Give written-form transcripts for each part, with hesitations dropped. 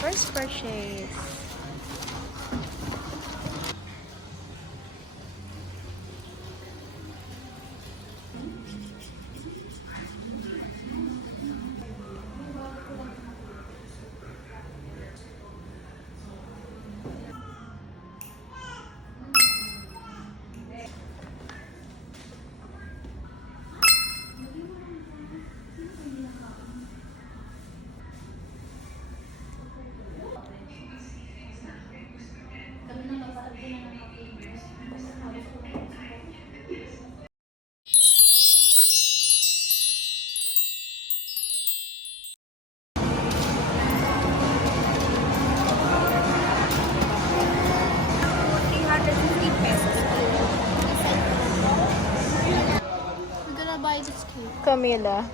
First purchase. We're gonna buy this cake. Camila. Yeah.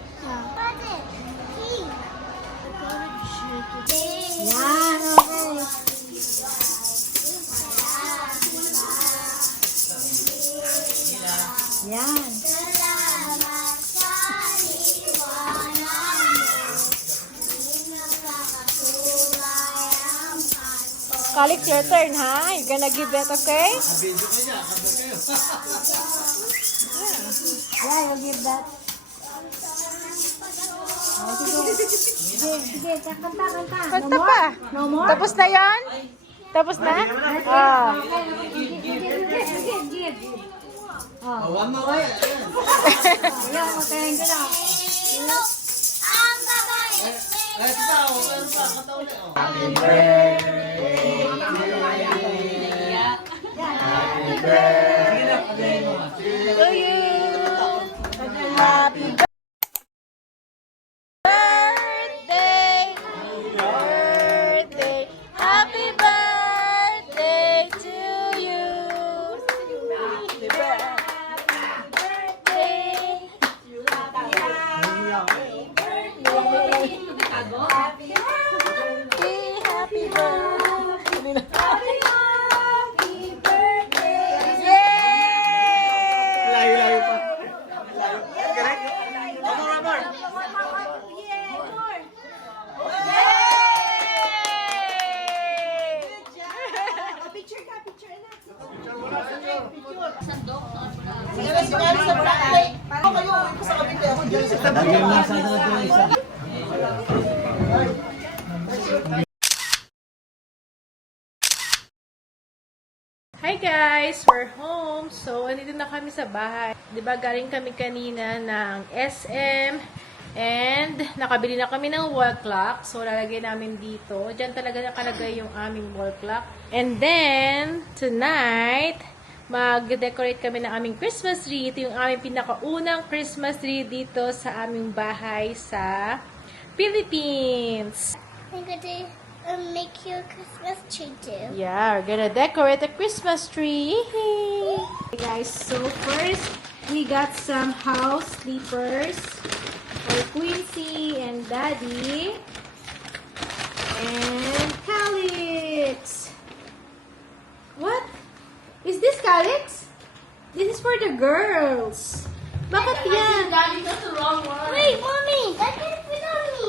Yan, okay. Yan. Calix, your turn, ha? You're gonna give that, okay? Yeah, you give that. Oh, sige. Sige, kanta. No Kanta more? pa. No more? Tapos na yan? Tapos na? Ah. Give. Oh. One more way. Ayan, matayin ko na. Ito pa, meron pa. Kata ulit. Happy birthday To you. Happy birthday. Birthday. Happy birthday to you. Happy birthday. Happy birthday. Yay! Layo pa. Correct? One more. Lagyan mo sa isa. Hi guys! We're home. So, andito na kami sa bahay. 'Di ba galing kami kanina ng SM and nakabili na kami ng wall clock. So, lalagay namin dito. Diyan talaga nakalagay yung aming wall clock. And then, tonight, mag-decorate kami ng aming Christmas tree. Ito yung aming pinakaunang Christmas tree dito sa aming bahay sa Philippines. I'm gonna make you a Christmas tree too. Yeah, we're gonna decorate the Christmas tree. Yay! Okay, guys, so first, we got some house slippers for Quincy and Daddy. And Calix. What? Is this Calix? This is for the girls. Bakit yan? Daddy, that's the wrong one. Wait, mommy, that didn't fit on me.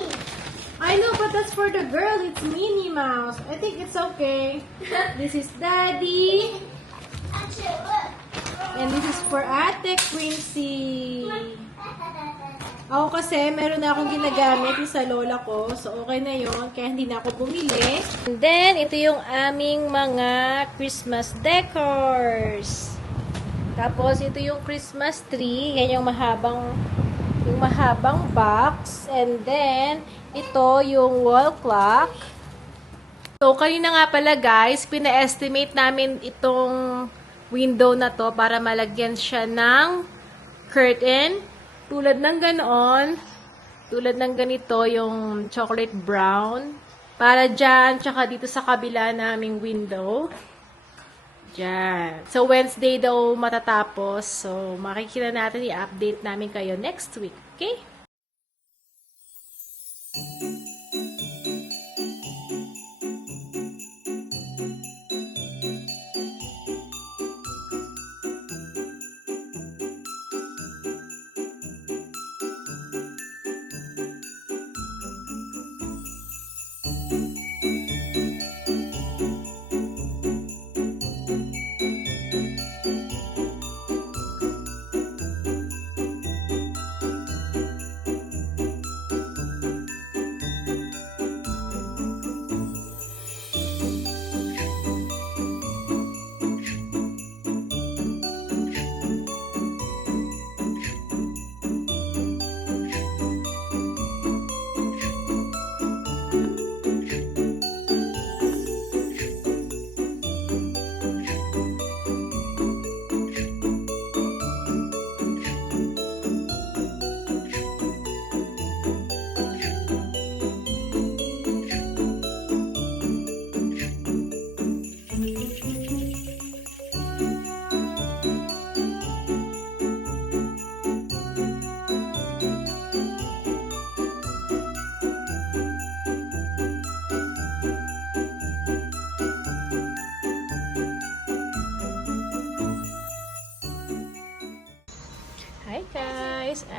I know, but that's for the girl. It's Minnie Mouse. I think it's okay. This is Daddy. Actually, look. And this is for Ate Quincy. Ako kasi, meron na akong ginagamit yung sa lola ko. So, okay na yon, kaya hindi na ako bumili. And then, ito yung aming mga Christmas decors. Tapos, ito yung Christmas tree. Yan yung mahabang box. And then, ito yung wall clock. So, kanina nga pala guys, pina-estimate namin itong window na to para malagyan siya ng curtain. Tulad ng ganoon. Tulad ng ganito, yung chocolate brown. Para dyan, tsaka dito sa kabila naming window. Dyan. So, Wednesday daw matatapos. So, makikita natin, i-update namin kayo next week. Okay?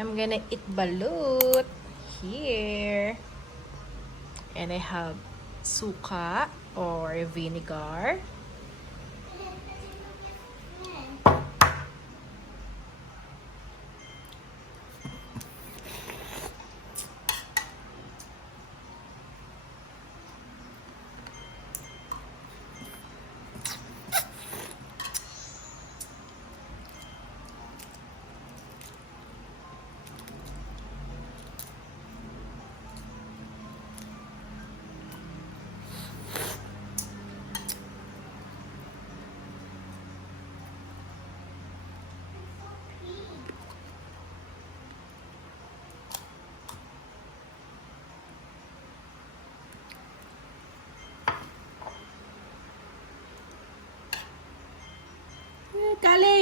I'm gonna eat balut here. And I have suka or vinegar.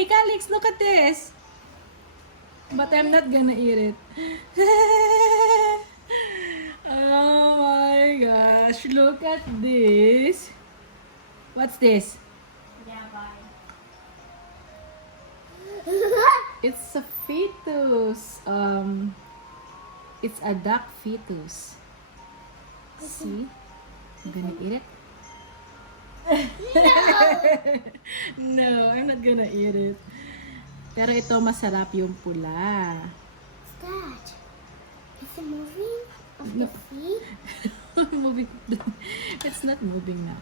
Calix, look at this. But I'm not gonna eat it. Oh my gosh, look at this. What's this? It's a fetus. It's a duck fetus. See? I'm gonna eat it. No, I'm not gonna eat it. Pero ito masarap yung pula. What's that? Is it moving? Of No. the feet? Moving. It's not moving now.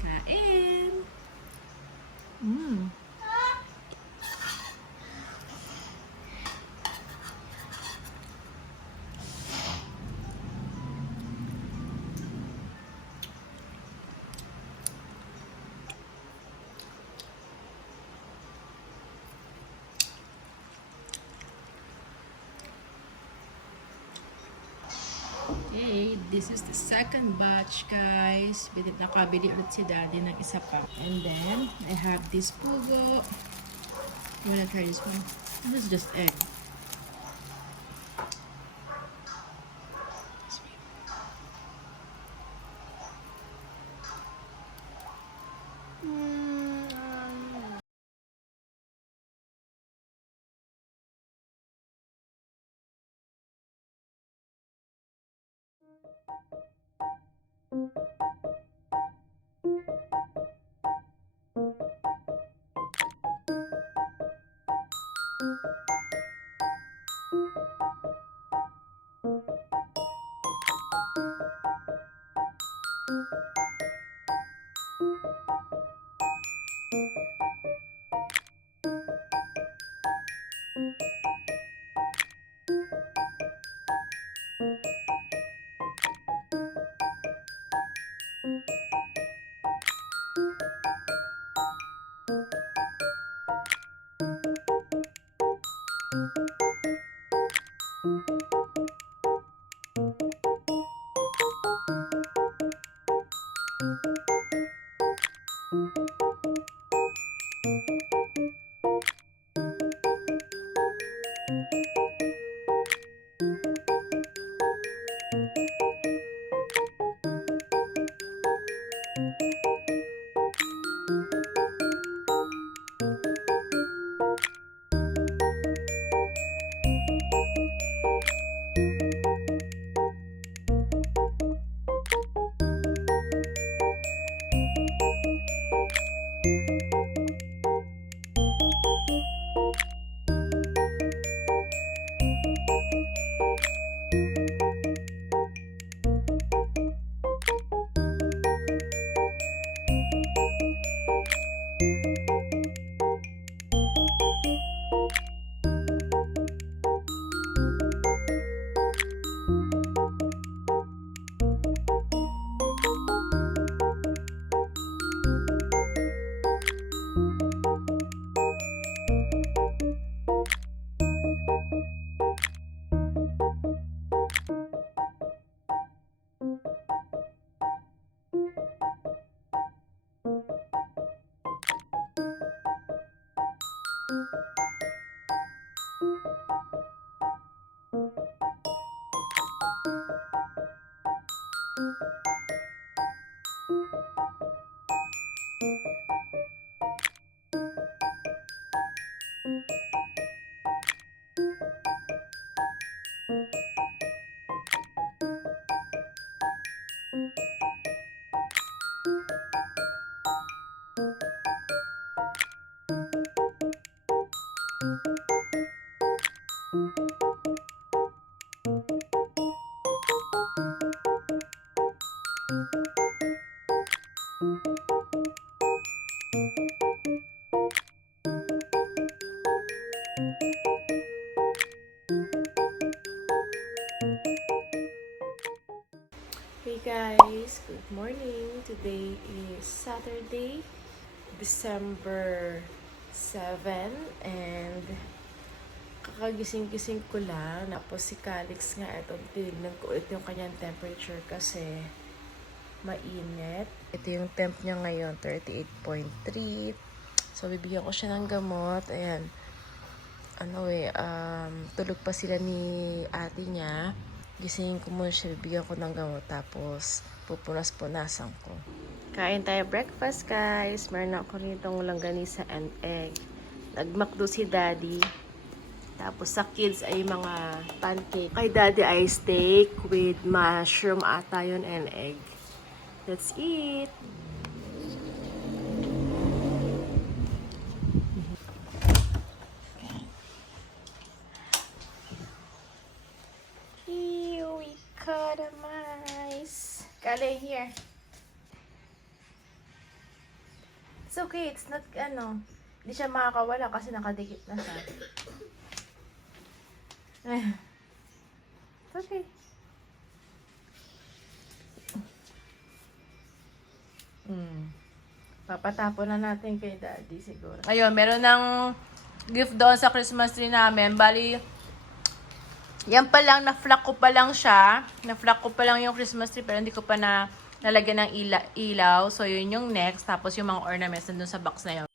Kain. Mm. Okay, this is the second batch, guys. Nakabili ulit si Daddy ng isa pa. And then, I have this pugo. I'm gonna try this one. This is just egg. Hey guys, good morning. Today is Saturday, December 7, and kakagising-gising ko lang. Tapos si Calix nga, ito, tinignan ko ulit yung kanyang temperature kasi mainit. Ito yung temp niya ngayon, 38.3. So, bibigyan ko siya ng gamot. Ayan. Tulog pa sila ni ate niya. Gisingin ko muna siya, bibigyan ko ng gamot, tapos pupunas-punasan ko. Kain tayo breakfast, guys. Meron ako ritong langganisa and egg. Nagmakdo si Daddy. Tapos sa kids ay mga pancake. Kay Daddy ay steak with mushroom ata yun and egg. Let's eat! Here we cut a mice. Kale, here. It's okay, it's not, hindi siya makakawala kasi nakadikit na siya. It's okay. Papatapon na natin kay Daddy siguro. Ayun, meron ng gift doon sa Christmas tree namin. Bali, yan pa lang, na-flock ko pa lang siya. Na-flock ko pa lang yung Christmas tree, pero hindi ko pa na nalagyan ng ilaw. So, yun yung next. Tapos, yung mga ornaments nandun sa box na yun.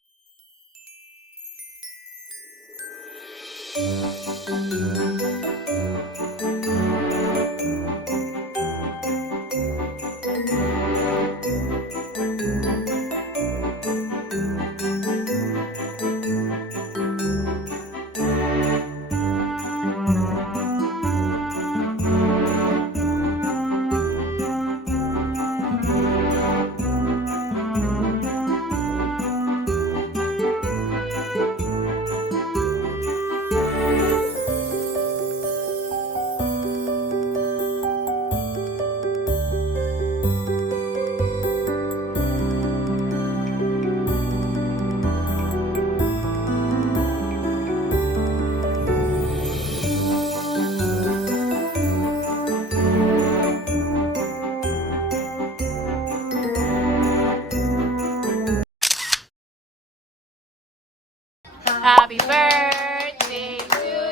Happy birthday to you.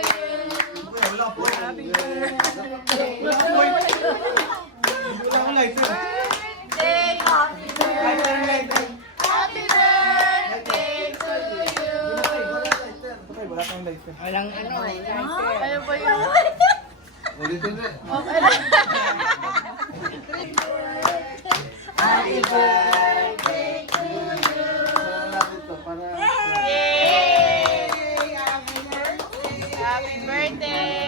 Happy birthday. Happy birthday. Happy birthday to you. Walang ano. Ano ba yun? Ulitin rin. Happy birthday to you. Para Yay! Happy birthday! Happy birthday!